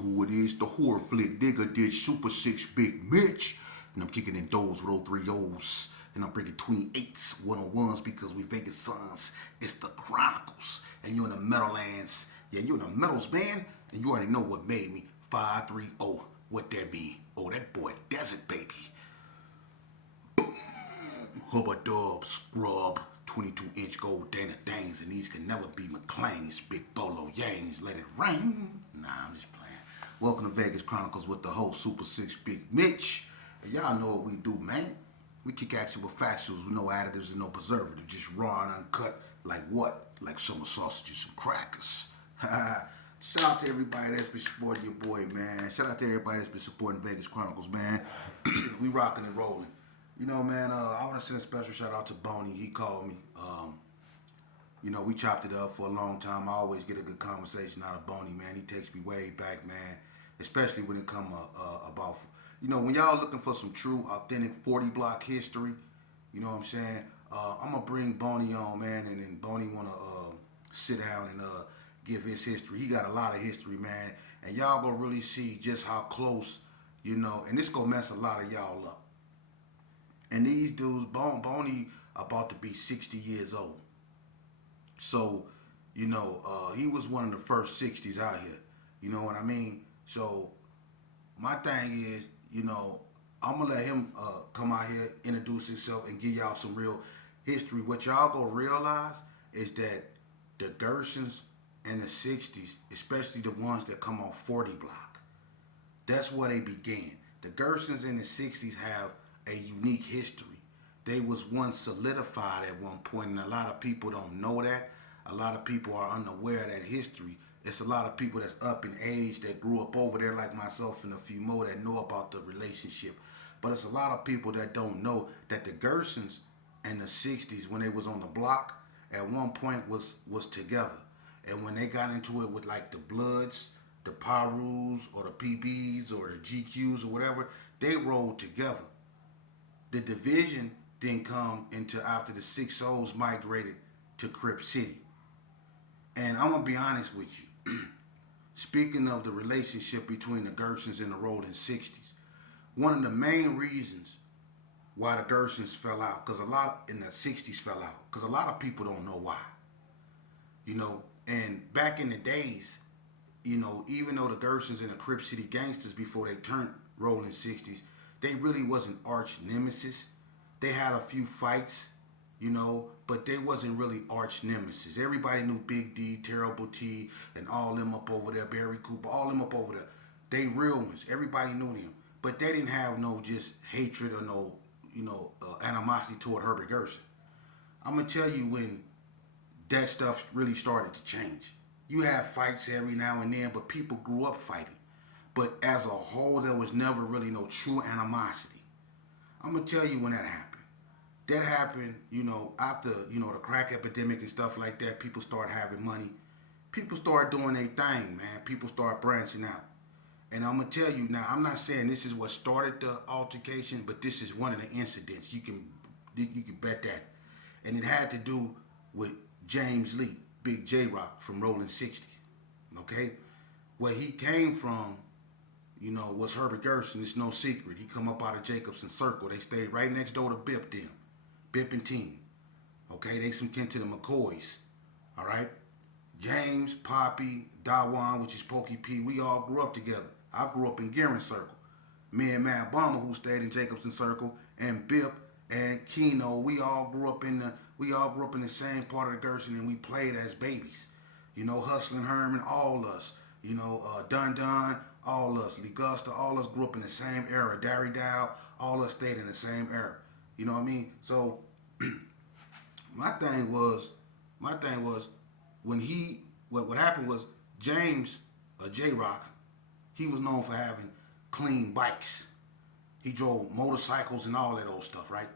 who it is, the horror flick digger did Super 6 Big Mitch. And I'm kicking in those with 03 O's. And I'm bringing 28s, 101s because we Vegas sons. It's the Chronicles. And you're in the Meadowlands. Yeah, you're in the Meadows, man. And you already know what made me 530. What that mean? Oh, that boy Desert, baby. Boom. Hubba dub, scrub. 22-inch gold Dana Danes, and these can never be McLean's. Big Bolo Yangs, let it rain. Nah, I'm just playing. Welcome to Vegas Chronicles with the host, Super 6 Big Mitch. And y'all know what we do, man. We kick action with factuals with no additives and no preservatives. Just raw and uncut. Like what? Like summer sausages and crackers. Shout out to everybody that's been supporting your boy, man. Shout out to everybody that's been supporting Vegas Chronicles, man. We rocking and rolling. You know, man, I want to send a special shout out to Boney. He called me. We chopped it up for a long time. I always get a good conversation out of Boney, man. He takes me way back, man. Especially when it come about, when y'all looking for some true, authentic 40 block history, you know what I'm saying? I'm going to bring Boney on, man, and then Boney want to sit down and give his history. He got a lot of history, man. And y'all going to really see just how close, and this going to mess a lot of y'all up. And these dudes, Boney about to be 60 years old. So, he was one of the first 60s out here. You know what I mean? So, my thing is, I'm going to let him come out here, introduce himself, and give y'all some real history. What y'all going to realize is that the Gersons in the 60s, especially the ones that come on 40 block, that's where they began. The Gersons in the 60s have a unique history. They was once solidified at one point, and a lot of people don't know that. A lot of people are unaware of that history. It's a lot of people that's up in age that grew up over there like myself and a few more that know about the relationship. But it's a lot of people that don't know that the Gersons in the 60s, when they was on the block, at one point was together. And when they got into it with like the Bloods, the Pyrus, or the PBs, or the GQs, or whatever, they rolled together. The division didn't come until after the 6-0s migrated to Crip City. And I'm going to be honest with you. Speaking of the relationship between the Gersons and the Rollin 60s, one of the main reasons why the Gersons fell out, because a lot in the 60s fell out, because a lot of people don't know why. And back in the days, even though the Gersons and the Crip City gangsters before they turned Rollin 60s, they really wasn't arch nemesis. They had a few fights, but they wasn't really arch nemesis. Everybody knew Big D, Terrible T, and all them up over there, Barry Cooper, all them up over there. They real ones. Everybody knew them. But they didn't have no just hatred or no, animosity toward Herbert Gerson. I'm going to tell you when that stuff really started to change. You have fights every now and then, but people grew up fighting. But as a whole, there was never really no true animosity. I'm going to tell you when that happened. That happened, after, the crack epidemic and stuff like that. People started having money. People started doing their thing, man. People started branching out. And I'm going to tell you now, I'm not saying this is what started the altercation, but this is one of the incidents. You can bet that. And it had to do with James Lee, Big J-Rock from Rollin 60s. Okay? Where he came from, was Herbert Gerson. It's no secret. He come up out of Jacobson Circle. They stayed right next door to Bip them. Bip and Team. Okay? They some kin to the McCoys. All right? James, Poppy, Dawan, which is Pokey P, we all grew up together. I grew up in Gerson Circle. Me and Matt Bomber, who stayed in Jacobson Circle, and Bip and Keno, we all grew up in the same part of the Gerson, and we played as babies. Hustling Herman, all us. Dun Dun, all us. Ligusta, all us grew up in the same era. Darry Dow, all us stayed in the same era. You know what I mean? So my thing was when what happened was James, J-Rock, he was known for having clean bikes. He drove motorcycles and all that old stuff, right?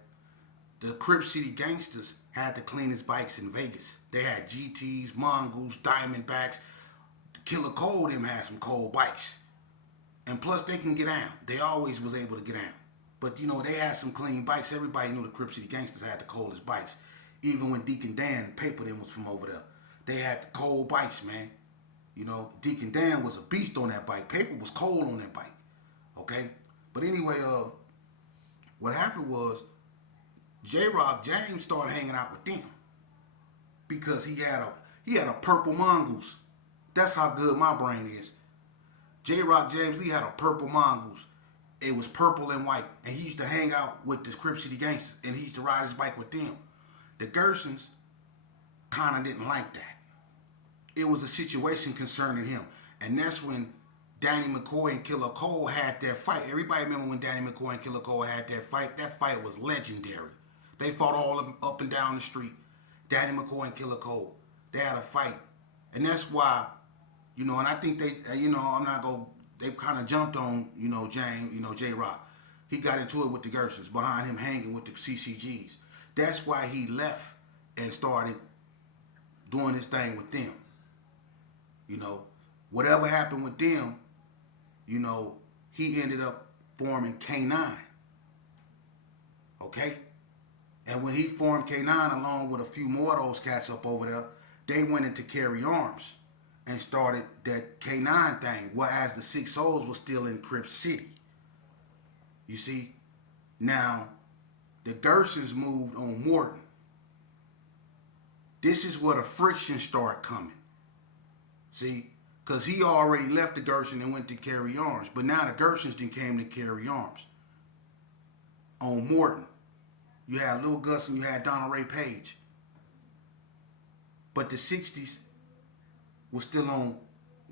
The Crip City gangsters had the cleanest bikes in Vegas. They had GTs, Mongoose, Diamondbacks. Killer Cole them had some cold bikes. And plus they can get down. They always was able to get down. But they had some clean bikes. Everybody knew the Crip City gangsters had the coldest bikes. Even when Deacon Dan and Paper them was from over there. They had the cold bikes, man. You know, Deacon Dan was a beast on that bike. Paper was cold on that bike. Okay? But anyway, what happened was J-Rock James started hanging out with them because he had a purple mongoose. That's how good my brain is. J-Rock James Lee had a purple mongoose. It was purple and white. And he used to hang out with the Crip City Gangsters. And he used to ride his bike with them. The Gersons kind of didn't like that. It was a situation concerning him. And that's when Danny McCoy and Killer Cole had that fight. Everybody remember when Danny McCoy and Killer Cole had that fight? That fight was legendary. They fought all up and down the street. Danny McCoy and Killer Cole. They had a fight. And that's why, you know, and I think they, you know, I'm not going to, they kind of jumped on, you know, J-Rock. He got into it with the Gersons behind him hanging with the CCGs. That's why he left and started doing his thing with them. You know, whatever happened with them, you know, he ended up forming K9. Okay? And when he formed K9 along with a few more of those cats up over there, they went into carry arms and started that K9 thing, whereas the 6 Souls was still in Crip City. You see? Now, the Gersons moved on Morton. This is where the friction started coming. See? Because he already left the Gerson and went to carry arms. But now the Gersons then came to carry arms. On Morton. You had Lil Gus and you had Donald Ray Page. But the 60s was still on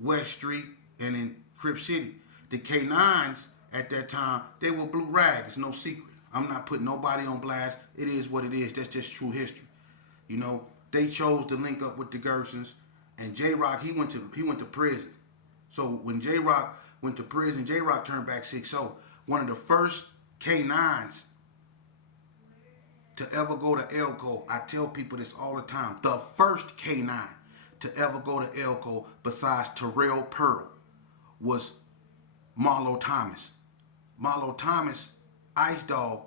West Street and in Crip City. The K9s at that time, they were blue rag. It's no secret. I'm not putting nobody on blast. It is what it is. That's just true history. You know, they chose to link up with the Gersons. And J-Rock, he went to prison. So when J-Rock went to prison, J-Rock turned back 6-0. One of the first K9s to ever go to Elko. I tell people this all the time. The first K9 to ever go to Elko besides Terrell Pearl was Marlo Thomas. Marlo Thomas, Ice Dog,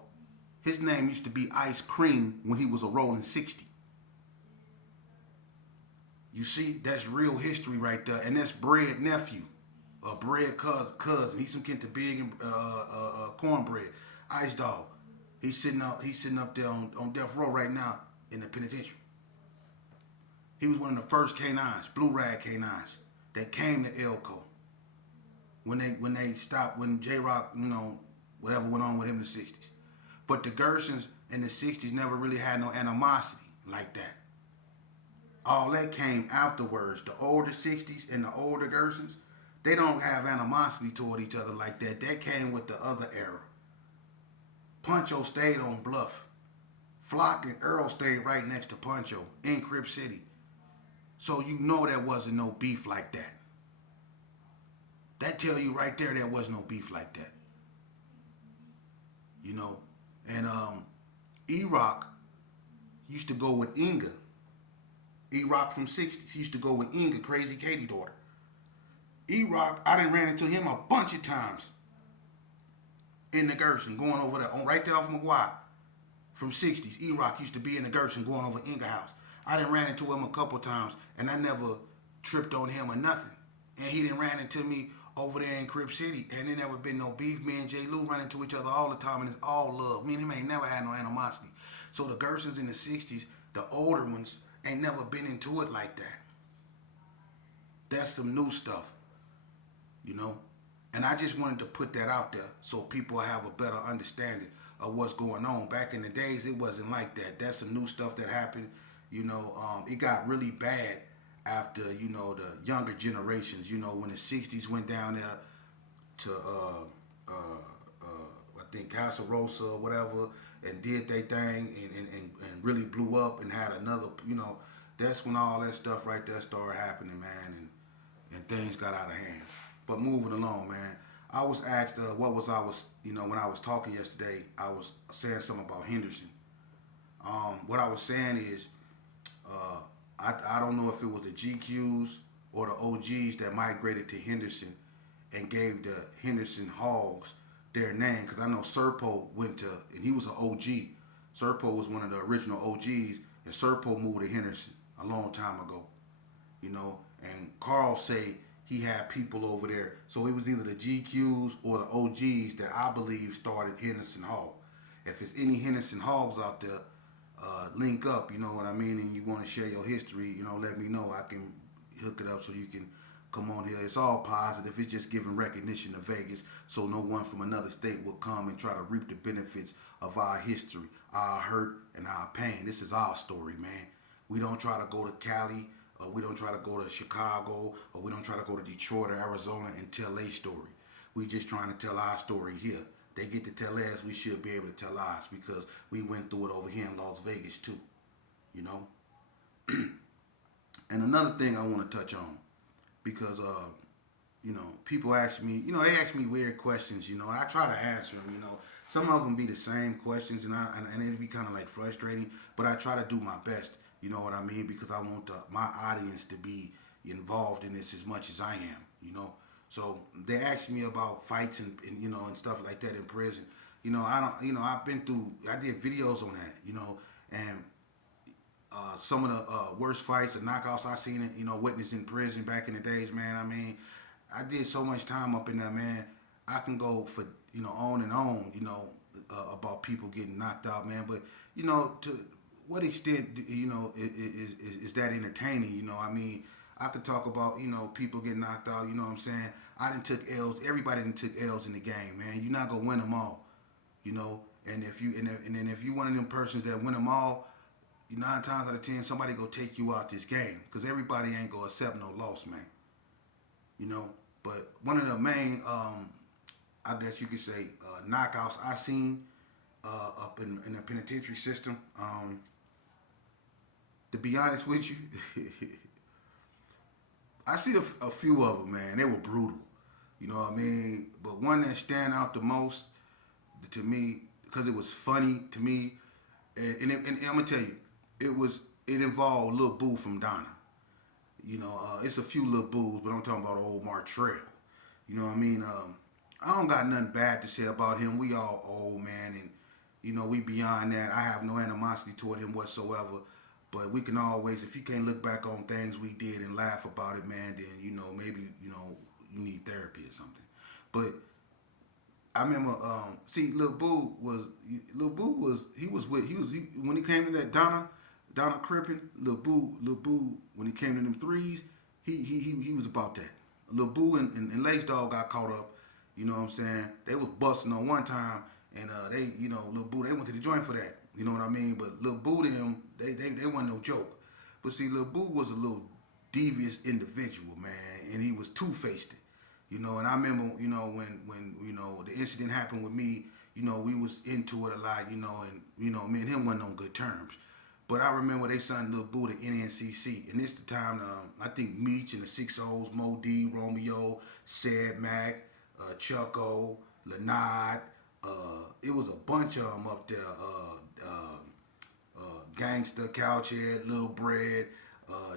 his name used to be Ice Cream when he was a Rollin 60. You see, that's real history right there. And that's Bread nephew, Bread cousin. He's some kin to Big and Cornbread. Ice Dog. He's sitting up there on death row right now in the penitentiary. He was one of the first K9s, blue rag K9s, that came to Elko. When they stopped, when J-Rock, you know, whatever went on with him in the 60s. But the Gersons in the 60s never really had no animosity like that. All that came afterwards. The older 60s and the older Gersons, they don't have animosity toward each other like that. That came with the other era. Puncho stayed on Bluff. Flock and Earl stayed right next to Puncho in Crip City. So you know there wasn't no beef like that. That tell you right there was no beef like that. You know, and E-Rock used to go with Inga. E-Rock from 60s. He used to go with Inga, Crazy Katie daughter. E-Rock, I done ran into him a bunch of times in the Gerson, going over there, right there off McGuire. From 60s, E-Rock used to be in the Gerson, going over Inga house. I done ran into him a couple times, and I never tripped on him or nothing. And he done ran into me over there in Crip City, and there never been no beef. Me and J. Lou run into each other all the time, and it's all love. Me and him ain't never had no animosity. So the Gersons in the 60s, the older ones, ain't never been into it like that. That's some new stuff, you know? And I just wanted to put that out there so people have a better understanding of what's going on. Back in the days, it wasn't like that. That's some new stuff that happened. You know, it got really bad after, you know, the younger generations. You know, when the 60s went down there to, I think Casa Rosa or whatever, and did their thing and really blew up and had another, you know, that's when all that stuff right there started happening, man, and things got out of hand. But moving along, man, I was asked when I was talking yesterday, I was saying something about Henderson. What I was saying is, I don't know if it was the GQs or the OGs that migrated to Henderson and gave the Henderson Hogs their name, because I know Serpo went to, and he was an OG. Serpo was one of the original OGs, and Serpo moved to Henderson a long time ago, you know. And Carl say he had people over there. So it was either the GQs or the OGs that I believe started Henderson Hall. If it's any Henderson Halls out there, link up, you know what I mean, and you want to share your history, you know, let me know. I can hook it up so you can come on here. It's all positive. It's just giving recognition to Vegas so no one from another state will come and try to reap the benefits of our history, our hurt, and our pain. This is our story, man. We don't try to go to Cali, or we don't try to go to Chicago, or we don't try to go to Detroit or Arizona and tell a story. We just trying to tell our story here. They get to tell theirs, we should be able to tell ours because we went through it over here in Las Vegas too, you know. And another thing I want to touch on, because you know, people ask me, you know, they ask me weird questions, you know, and I try to answer them, you know. Some of them be the same questions, and it be kind of like frustrating, but I try to do my best, you know what I mean, because I want my audience to be involved in this as much as I am, you know. So they asked me about fights and you know and stuff like that in prison. You know, I did videos on that, you know, and some of the worst fights and knockouts I seen it, you know, witnessed in prison back in the days, man. I mean, I did so much time up in there, man. I can go for, you know, on and on, you know, about people getting knocked out, man. But, you know, to what extent, you know, is that entertaining? You know, I mean, I could talk about, you know, people getting knocked out, you know what I'm saying? I done took L's. Everybody done took L's in the game, man. You're not going to win them all, you know? And if you, and then if you one of them persons that win them all, 9 times out of 10, somebody gonna take you out this game because everybody ain't gonna accept no loss, man. You know, but one of the main, I guess you could say, knockouts I seen up in the penitentiary system. To be honest with you, I see a few of them, man. They were brutal. You know what I mean? But one that stand out the most to me because it was funny to me, and I'm gonna tell you. It involved Lil Boo from Donna. You know, it's a few Lil Boos, but I'm talking about old Martrell. You know what I mean? I don't got nothing bad to say about him. We all old, man, and, you know, we beyond that. I have no animosity toward him whatsoever. But we can always, if you can't look back on things we did and laugh about it, man, then, you know, maybe, you know, you need therapy or something. But I remember, Lil Boo was when he came to that Donna Crippin, Lil Boo, when he came to them threes, he was about that. Lil Boo and Lace Dog got caught up, you know what I'm saying? They was busting on one time, and they, you know, Lil Boo, they went to the joint for that, you know what I mean? But Lil Boo them, they wasn't no joke. But see, Lil Boo was a little devious individual, man, and he was two-faced it. You know, and I remember, you know, when you know, the incident happened with me, you know, we was into it a lot, you know, and, you know, me and him wasn't on good terms. But I remember they signed Lil Boo to NNCC, and this the time, I think Meech and the 6-0s, Mo D, Romeo, Sad Mac, Chuck O, Lenard, it was a bunch of them up there, Gangsta, Couchhead, Lil Bread,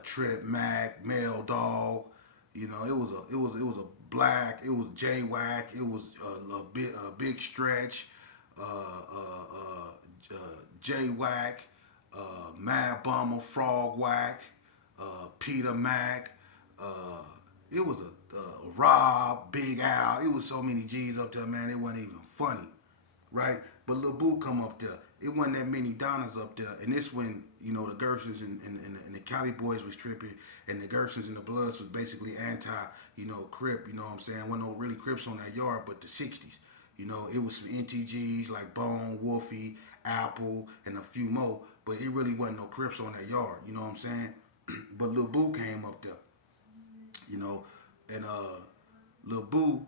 Trip Mac, Mel Dog. You know, it was a Black, it was J-Wack, it was a big Stretch, J-Wack, Mad Bummer, Frog Wack, Peter Mac, it was a Rob, Big Al. It was so many G's up there, man, it wasn't even funny, right? But Lil Boo come up there. It wasn't that many Donnas up there. And this when, you know, the Gersons and the Cali boys was tripping, and the Gersons and the Bloods was basically anti, you know, Crip, you know what I'm saying? Wasn't no really Crips on that yard, but the 60s. You know, it was some NTGs like Bone, Wolfie, Apple, and a few more, but it really wasn't no Crips on that yard, you know what I'm saying? But Lil Boo came up there, you know, and Lil Boo,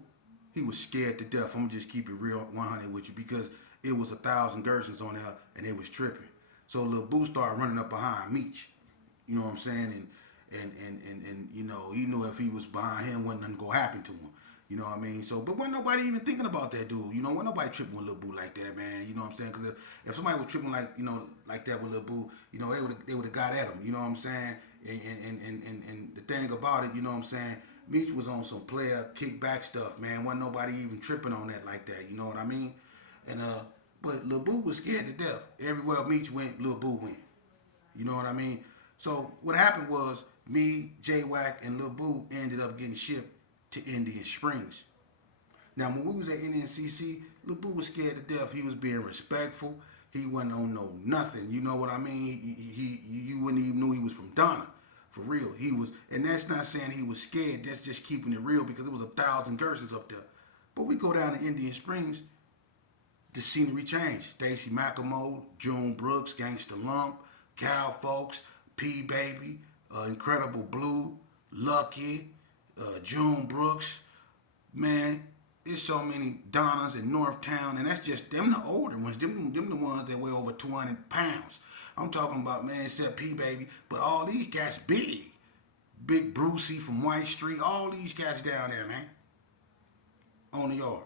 he was scared to death. I'm gonna just keep it real 100 with you because it was 1,000 Gersons on there and they was tripping. So Lil Boo started running up behind Meech. You know what I'm saying? And you know, he knew if he was behind him, wasn't nothing gonna happen to him. You know what I mean? So, but wasn't nobody even thinking about that dude. You know, wasn't nobody tripping with Lil Boo like that, man. You know what I'm saying? Because if somebody was tripping like, you know, like that with Lil Boo, you know, they would have got at him. You know what I'm saying? And the thing about it, you know what I'm saying? Meech was on some player kickback stuff, man. Wasn't nobody even tripping on that like that. You know what I mean? And but Lil Boo was scared to death. Everywhere Meech went, Lil Boo went. You know what I mean? So what happened was me, J-Wack, and Lil Boo ended up getting shipped to Indian Springs. Now, when we was at NNCC, Lil Boo was scared to death. He was being respectful. He wasn't on no nothing. You know what I mean? You wouldn't even know he was from Donna. For real. He was, and that's not saying he was scared. That's just keeping it real because it was 1,000 Gersons up there. But we go down to Indian Springs, the scenery changed. Stacy Macklemore, June Brooks, Gangsta Lump, Cal Folks, P Baby, Incredible Blue, Lucky, June Brooks. Man, there's so many Donnas in Northtown, and that's just them the older ones. Them the ones that weigh over 200 pounds. I'm talking about, man, except P Baby, but all these cats big. Big Brucey from White Street, all these cats down there, man, on the yard.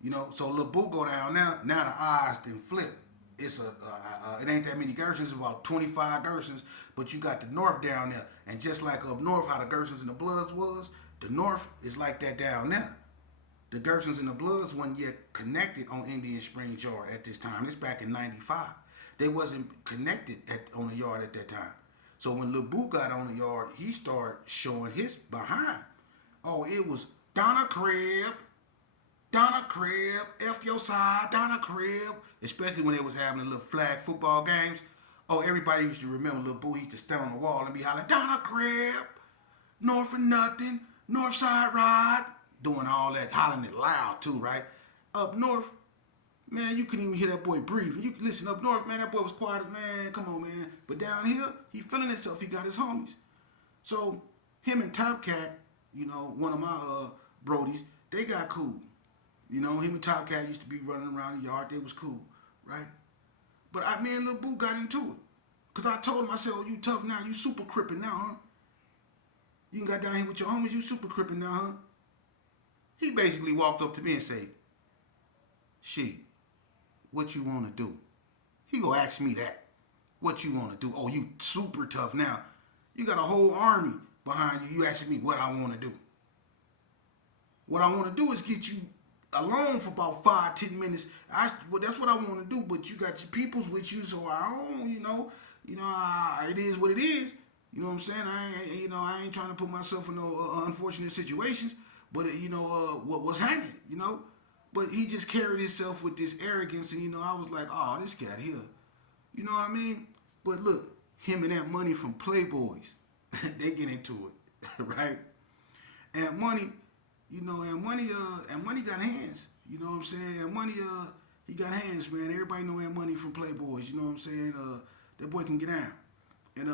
You know, so Lil Boo go down now. Now the odds then flip. It's it ain't that many Gersons. It's about 25 Gersons, but you got the North down there, and just like up north, how the Gersons and the Bloods was, the North is like that down there. The Gersons and the Bloods wasn't yet connected on Indian Springs Yard at this time. It's back in '95. They wasn't connected on the yard at that time. So when Lil Boo got on the yard, he started showing his behind. Oh, it was Donna Crib, F your side, Donna Crib. Especially when they was having the little flag football games. Oh, everybody used to remember Lil Boo. He used to stand on the wall and be hollering, Donna Crib, North for nothing, North Side Ride. Doing all that, hollering it loud too, right? Up north, man, you couldn't even hear that boy breathing. You listen up north, man, that boy was quiet, man, come on, man. But down here, he feeling himself. He got his homies. So him and Top Cat, you know, one of my brodies, they got cool. You know, him and Top Cat used to be running around the yard. They was cool, right? But me and Lil Boo got into it. Because I told him, I said, oh, you tough now. You super crippin' now, huh? You got down here with your homies. You super crippin' now, huh? He basically walked up to me and said, "She, what you want to do?" He go ask me that. What you want to do? Oh, you super tough now. You got a whole army behind you. You asking me what I want to do. What I want to do is get you alone for about 5-10 minutes. Well, that's what I want to do, but you got your peoples with you, so I don't, it is what it is. You know what I'm saying? I ain't trying to put myself in no unfortunate situations. But what was happening, But he just carried himself with this arrogance, and I was like, oh, this cat here, you know what I mean? But look, him and that Money from Playboys, they get into it, right? And Money, and Money got hands, you know what I'm saying? And Money, he got hands, man. Everybody know that Money from Playboys, you know what I'm saying? That boy can get down. And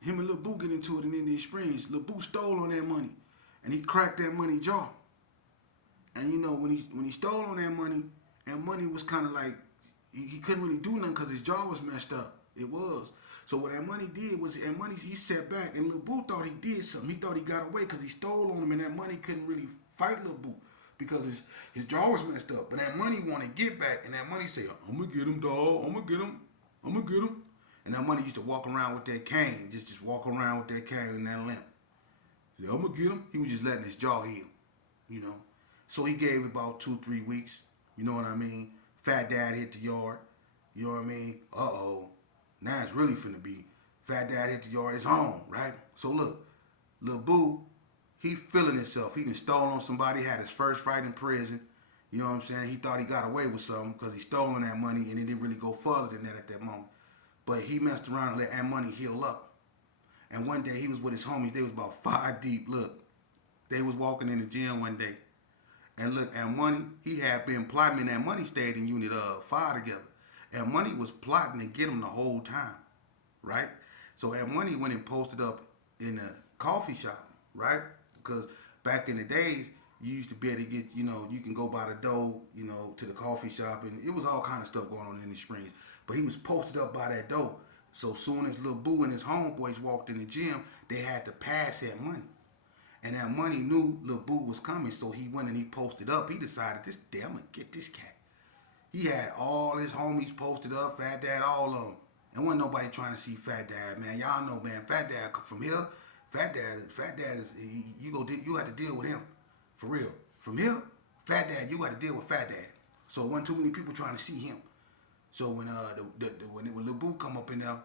him and Lil Boo get into it in Indian Springs. Lil Boo stole on that money. And he cracked that Money jaw. And when he stole on that money, and Money was kind of like, he couldn't really do nothing because his jaw was messed up. It was. So what that Money did was, and Money, he sat back, and Lil Boo thought he did something. He thought he got away because he stole on him, and that Money couldn't really fight Lil Boo because his jaw was messed up. But that Money wanted to get back, and that Money said, I'm going to get him, dog. I'm going to get him. I'm going to get him. And that Money used to walk around with that cane, just walk around with that cane and that limp. Yeah, I'm going to get him. He was just letting his jaw heal, So he gave it about 2-3 weeks, you know what I mean? Fat Dad hit the yard, you know what I mean? Uh-oh, now it's really finna be. Fat Dad hit the yard, it's on, right? So look, Lil Boo, he feeling himself. He done stole on somebody, had his first fight in prison, you know what I'm saying? He thought he got away with something because he stole on that money and it didn't really go further than that at that moment. But he messed around and let that money heal up. And one day he was with his homies. They was about 5 deep. Look, they was walking in the gym one day. And look, and Money, he had been plotting, and that Money stayed in Unit 5 together. And Money was plotting to get him the whole time, right? So and Money went and posted up in a coffee shop, right? Because back in the days, you used to be able to get, you can go by the door, to the coffee shop. And it was all kind of stuff going on in the Springs. But he was posted up by that door. So soon as Lil Boo and his homeboys walked in the gym, they had to pass that Money. And that Money knew Lil Boo was coming, so he went and he posted up. He decided, I'm going to get this cat. He had all his homies posted up, Fat Dad, all of them. And wasn't nobody trying to see Fat Dad, man. Y'all know, man, Fat Dad from here, Fat Dad is, you had to deal with him, for real. From here, Fat Dad, you got to deal with Fat Dad. So it wasn't too many people trying to see him. So when Lil Boo come up in there,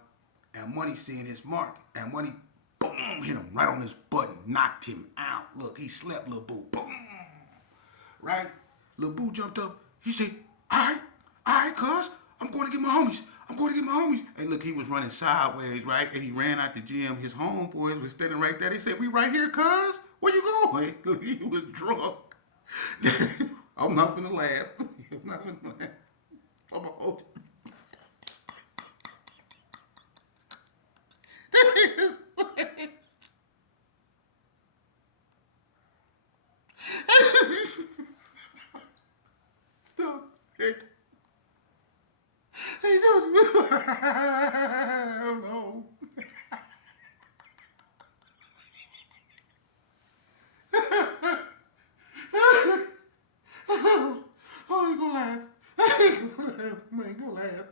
and Money seeing his mark, and Money boom, hit him right on his button, knocked him out. Look, he slept, Lil Boo. Boom. Right? Lil Boo jumped up. He said, all right, cuz, I'm going to get my homies. I'm going to get my homies. And look, he was running sideways, right? And he ran out the gym. His homeboys were standing right there. They said, we right here, cuz. Where you going? Look, he was drunk. I'm not finna laugh. I'm not finna laugh. I'm gonna hold it. Stop. He's doing no. Oh, he gonna laugh. He gonna laugh. Man, gonna laugh.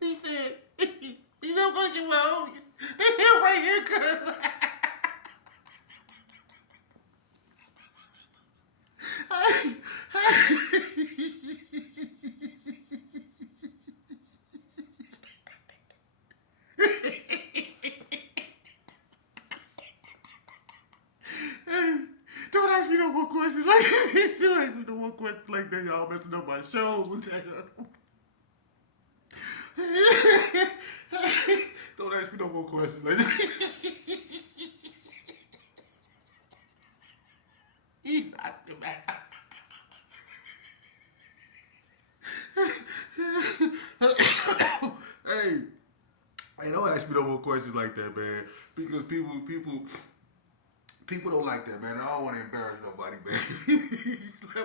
He said, he's not gonna get my homies. They're right here, cuz. Don't ask me no more questions like that. Don't ask me no more questions like that. Y'all messing up my shows with that. Don't ask me no more questions like that. He knocked him out. Hey, don't ask me no more questions like that, man. Because people don't like that, man. I don't want to embarrass nobody, man.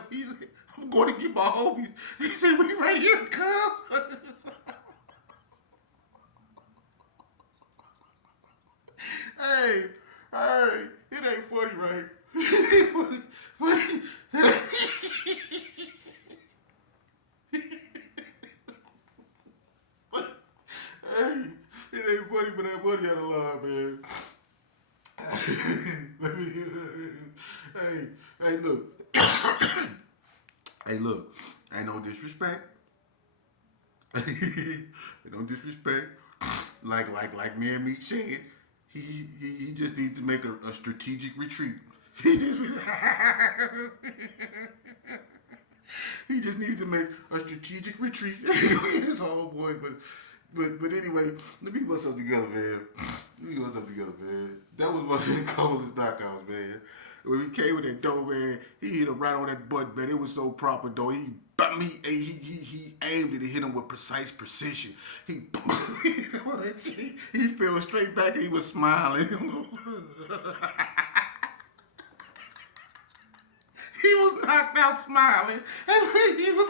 He said, I'm going to get my homies. He said, we right here, cuz. Hey, it ain't funny, right? It ain't funny. Hey, it ain't funny, but that money out of line, man. Hey, look. Hey, look. Ain't no disrespect. Ain't no disrespect. Like me and Meek said, he just needs to make a strategic retreat. He just needs to make a strategic retreat. His homeboy, but anyway, let me put something together, man. That was one of the coldest knockouts, man. When he came with that dough, man, he hit him right on that butt, man. It was so proper, though. He aimed it and hit him with precise precision. He fell straight back and he was smiling. He was knocked out smiling. And he was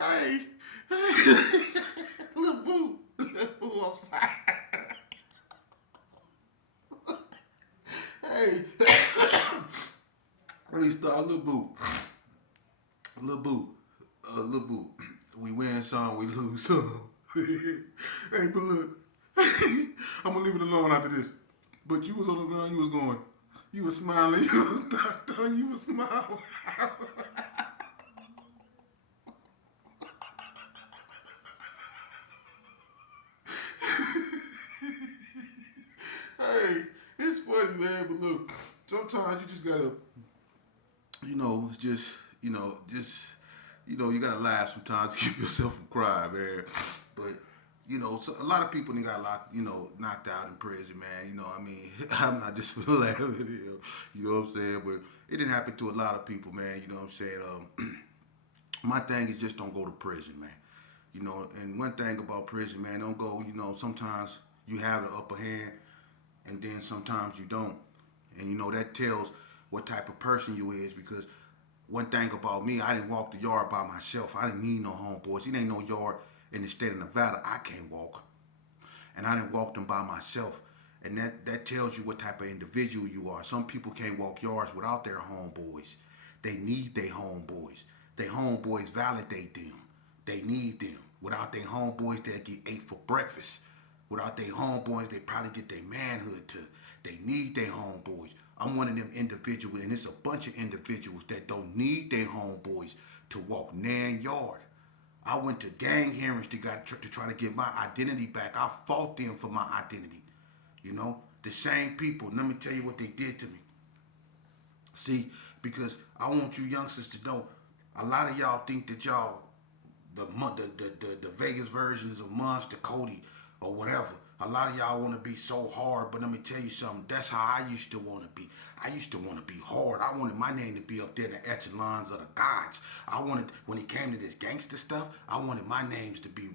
hey, Lil Boo, I'm sorry. Hey, let me start, Lil Boo. We win some, we lose some. Hey, but look, I'm gonna leave it alone after this. But you was on the ground, you was going, you was smiling, you was knocked out, you was smiling. Hey, it's funny, man, but look, sometimes you just gotta, you gotta laugh sometimes to keep yourself from crying, man. But, so a lot of people got knocked out in prison, man. I mean, I'm not just laughing at him, you know what I'm saying? But it didn't happen to a lot of people, man, you know what I'm saying? My thing is just don't go to prison, man. And one thing about prison, man, don't go, sometimes you have the upper hand and then sometimes you don't. And that tells what type of person you is, because one thing about me, I didn't walk the yard by myself. I didn't need no homeboys. It ain't no yard in the state of Nevada I can't walk. And I didn't walk them by myself. And that tells you what type of individual you are. Some people can't walk yards without their homeboys. They need their homeboys. Their homeboys validate them. They need them. Without their homeboys, they'll get ate for breakfast. Without their homeboys, they probably get their manhood too. They need their homeboys. I'm one of them individuals, and it's a bunch of individuals that don't need their homeboys to walk 9 yards. I went to gang hearings to try to get my identity back. I fought them for my identity. You know, the same people. Let me tell you what they did to me. See, because I want you youngsters to know, a lot of y'all think that y'all the Vegas versions of Monster Cody or whatever. A lot of y'all want to be so hard, but let me tell you something. That's how I used to want to be. I used to want to be hard. I wanted my name to be up there in the echelons of the gods. I wanted, when it came to this gangster stuff, I wanted my name to be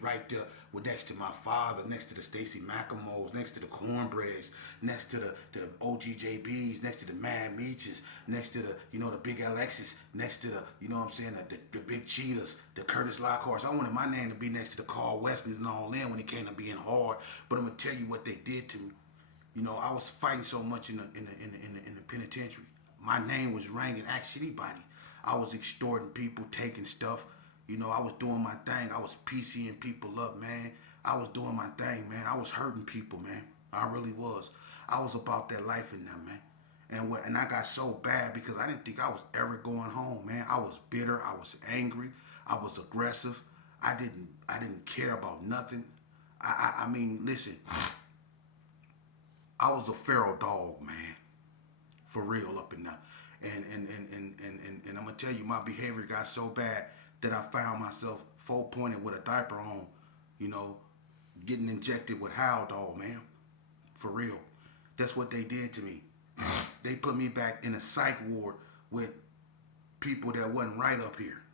right there with next to my father, next to the Stacy Macklemores, next to the Cornbreads, next to the OGJBs, next to the Mad Meeches, next to the the Big Alexis, next to the what I'm saying, the Big Cheetahs, the Curtis Lockharts. I wanted my name to be next to the Carl Westleys and all them when it came to being hard. But I'm gonna tell you what they did to me. I was fighting so much in the penitentiary. My name was ringing. Ask anybody. I was extorting people, taking stuff. I was doing my thing. I was PCing people up, man. I was doing my thing, man. I was hurting people, man. I really was. I was about that life in them, man. And I got so bad because I didn't think I was ever going home, man. I was bitter. I was angry. I was aggressive. I didn't care about nothing. I mean, listen. I was a feral dog, man, for real up in that. And I'm gonna tell you, my behavior got so bad that I found myself full pointed with a diaper on, you know, getting injected with Haldol, man, for real. That's what they did to me. They put me back in a psych ward with people that wasn't right up here.